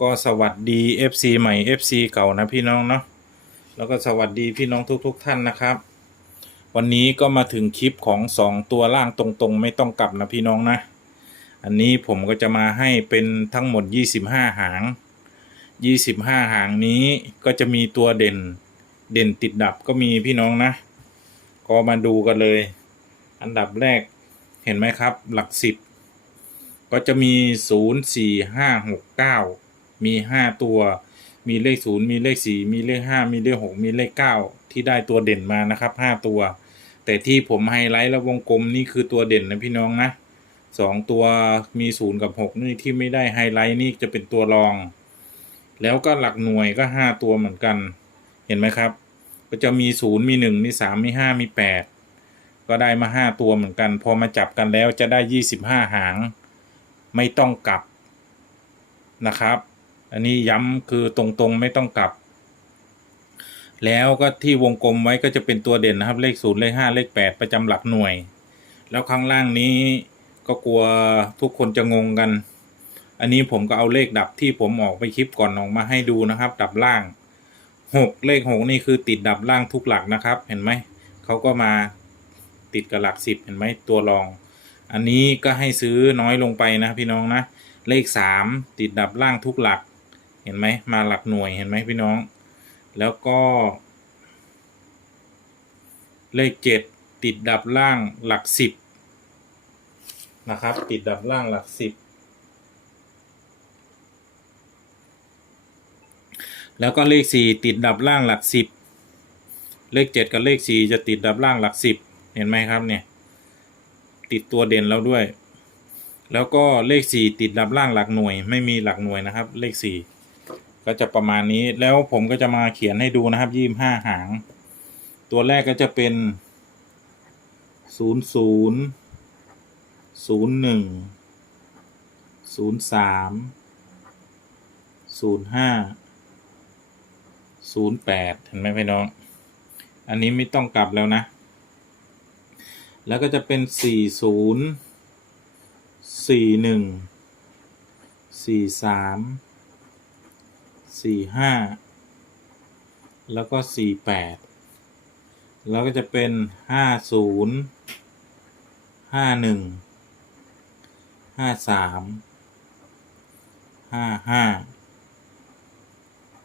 ก็สวัสดี FC ใหม่ FC เก่านะพี่น้องเนาะแล้วก็สวัสดีพี่น้องทุกๆทท่านนะครับ วันนี้ก็มาถึงคลิปของ 2 ตัวล่างตรงๆ ไม่ต้องกลับนะพี่น้องนะ อันนี้ผมก็จะมาให้เป็นทั้งหมด 25 หาง 25 หางนี้ก็จะมีตัวเด่นเด่นติดดับก็มีพี่น้องนะ ก็มาดูกันเลย อันดับแรกเห็นไหมครับ หลักสิบก็จะมี 0 4 5 6 9 มี5ตัว มีเลข0มีเลข4มีเลข5มีเลข6มีเลข9ที่ได้ตัวเด่นมานะครับ5ตัว แต่ที่ผมไฮไลท์แล้ววงกลมนี่คือตัวเด่นนะพี่น้องนะสองตัวมี0กับ6นี่ที่ไม่ได้ไฮไลท์นี่จะเป็นตัวรอง แล้วก็หลักหน่วยก็5ตัวเหมือนกัน เห็นไหมครับ ก็จะมี0มี1มี3มี5มี8ก็ได้มา5ตัวเหมือนกัน พอมาจับกันแล้วจะได้25หาง ไม่ต้องกลับนะครับ อันนี้ย้ำคือตรงๆไม่ต้องกลับ แล้วก็ที่วงกลมไว้ก็จะเป็นตัวเด่นนะครับ เลข0เลข5เลข8ปดประจำหลักหน่วย แล้วข้างล่างนี้ก็กลัวทุกคนจะงงกัน อันนี้ผมก็เอาเลขดับที่ผมออกไปคลิปก่อนออกมาให้ดูนะครับ ดับล่าง6เลข6นี่คือติดดับล่างทุกหลักนะครับ เห็นไหมเขาก็มาติดกับหลัก10เห็นไหมตัวรอง อันนี้ก็ให้ซื้อน้อยลงไปนะพี่น้องนะ เลข3ติดดับล่างทุกหลัก เห็นไหมมาหลักหน่วยเห็นไหมพี่น้อง แล้วก็ เลข7ติดดับล่างหลัก10นะครับ ติดดับล่างหลัก10แล้วก็เลข4ติดดับล่างหลัก10เลข7กับเลข4จะติดดับล่างหลัก10เห็นไหมครับเนี่ย ติดตัวเด่นแล้วด้วย แล้วก็เลข4ติดดับล่างหลักหน่วย ไม่มีหลักหน่วยนะครับ เลข4 ก็จะประมาณนี้แล้วผมก็จะมาเขียนให้ดูนะครับยี่ห้าหาง ตัวแรกก็จะเป็น0 0 0 1 0 3 0 5 0 8เห็นไหมพี่น้อง อันนี้ไม่ต้องกลับแล้วนะ แล้วก็จะเป็น40 41 43 45แล้วก็48แล้ว ก็จะเป็น50 51 53 55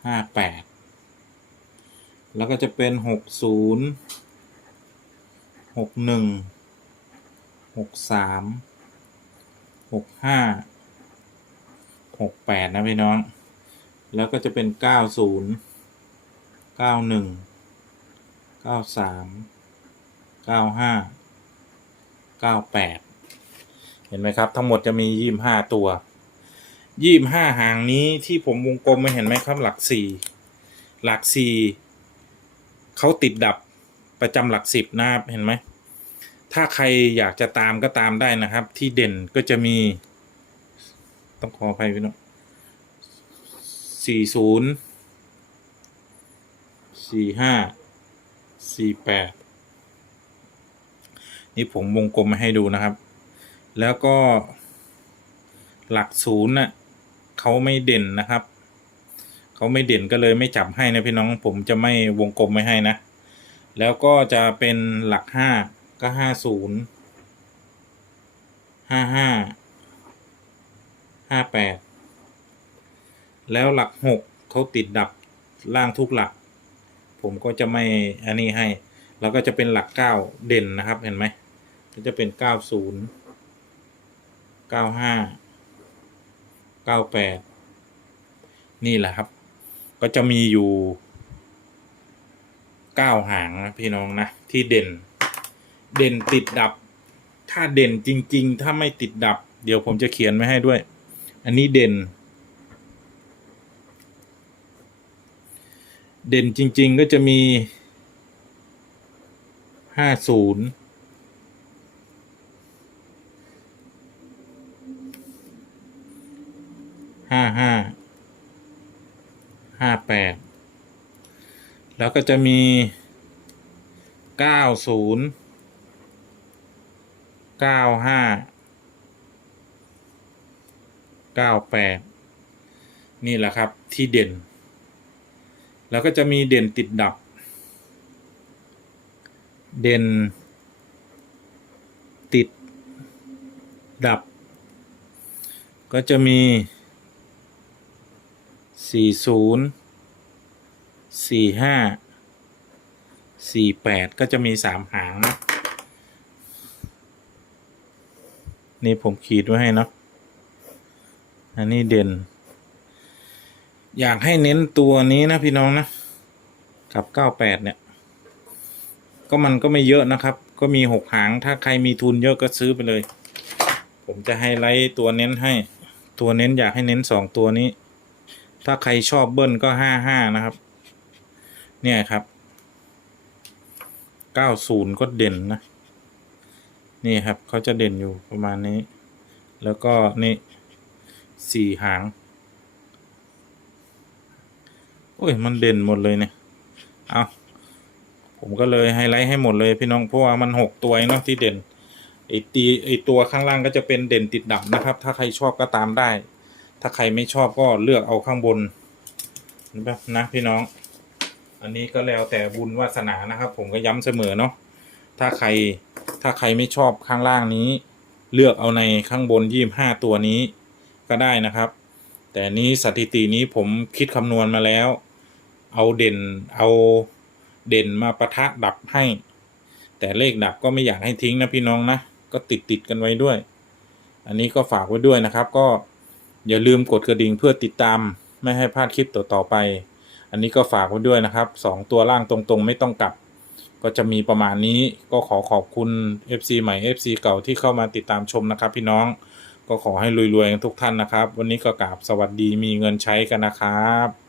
58แล้วก็จะเป็นหกศูนย์หกหนึ่งหกสามหกห้าหกแปดแล้วก็จะเป็นเก้าศูนย์เก้าหนึ่งเก้าสามเก้าห้าเก้าแปด แล้วก็จะเป็น 90 91 93 95 98 เห็นไหมครับ ทั้งหมดจะมียี่ห้าตัวยี่ห้างนี้ที่ผมวงกลมไม่เห็นไหมครับ หลักสี่หลักสี่เขาติดดับประจำหลักสิบนะครับ เห็นไหม ถ้าใครอยากจะตามก็ตามได้นะครับ ที่เด่นก็จะมี ต้องขออภัยพี่น้อง สี่ศูนย์สี่ห้าสี่แปดนี่ผมวงกลมมาให้ดูนะครับ แล้วก็หลักศูนย์น่ะเขาไม่เด่นนะครับ เขาไม่เด่นก็เลยไม่จับให้นะพี่น้องผมจะไม่วงกลมไม่ให้นะ แล้วก็จะเป็นหลักห้าก็ห้าศูนย์ห้าห้าห้าแปด แล้วหลักหกเขาติดดับล่างทุกหลัก ผมก็จะไม่อันนี้ให้ แล้วก็จะเป็นหลักเก้าเด่นนะครับเห็นไหมก็จะเป็นเก้าศูนย์เก้าห้าเก้าแปดนี่แหละครับ ก็จะมีอยู่เก้าหางนะพี่น้องนะ ที่เด่น เด่นติดดับ ถ้าเด่นจริง ๆ ถ้าไม่ติดดับ เดี๋ยวผมจะเขียนไว้ให้ด้วย อันนี้เด่น เด่นจริง ๆ ก็จะมีห้าศูนย์ห้าห้าห้าแปดแล้วก็จะมีเก้าศูนย์เก้าห้าเก้าแปดนี่แหละครับที่เด่น แล้วก็จะมีเด่นติดดับ เด่น ติดดับ ก็จะมีสี่ศูนย์สี่ห้าสี่แปดก็จะมีสามหางนะนี่ผมขีดไว้ให้เนาะอันนี้เด่น อยากให้เน้นตัวนี้นะพี่น้องนะ กับเก้าแปดเนี่ย ก็มันก็ไม่เยอะนะครับ ก็มีหกหาง ถ้าใครมีทุนเยอะก็ซื้อไปเลย ผมจะให้ไลท์ตัวเน้นให้ ตัวเน้นอยากให้เน้นสองตัวนี้ ถ้าใครชอบเบิ้ลก็ห้าห้านะครับ เนี่ยครับเก้าศูนย์ก็เด่นนะ นี่ครับเขาจะเด่นอยู่ประมาณนี้ แล้วก็นี่สี่หาง โอ้ย มันเด่นหมดเลยเนี่ย เอาผมก็เลยไฮไลท์ให้หมดเลยพี่น้องเพราะว่ามันหกตัวเนาะที่เด่นไอตีไอตัวข้างล่างก็จะเป็นเด่นติดดับนะครับ ถ้าใครชอบก็ตามได้ ถ้าใครไม่ชอบก็เลือกเอาข้างบนนะพี่น้อง อันนี้ก็แล้วแต่บุญวาสนานะครับ ผมก็ย้ำเสมอเนาะถ้าใครถ้าใครไม่ชอบข้างล่างนี้ เลือกเอาในข้างบนยี่ห้าตัวนี้ก็ได้นะครับ แต่นี้สถิตินี้ผมคิดคำนวณมาแล้ว เอาเด่นเอาเด่นมาประทะดับให้ แต่เลขดับก็ไม่อยากให้ทิ้งนะพี่น้องนะก็ติดติดกันไว้ด้วย อันนี้ก็ฝากไว้ด้วยนะครับ ก็อย่าลืมกดกระดิ่งเพื่อติดตามไม่ให้พลาดคลิปต่อๆไป อันนี้ก็ฝากไว้ด้วยนะครับสองตัวล่างตรงๆ ไม่ต้องกลับ ก็จะมีประมาณนี้ก็ขอขอบคุณ FC ใหม่ FC เก่าที่เข้ามาติดตามชมนะครับ พี่น้องก็ขอให้รวยๆทุกท่านนะครับ วันนี้ก็กราบสวัสดีมีเงินใช้กันนะครับ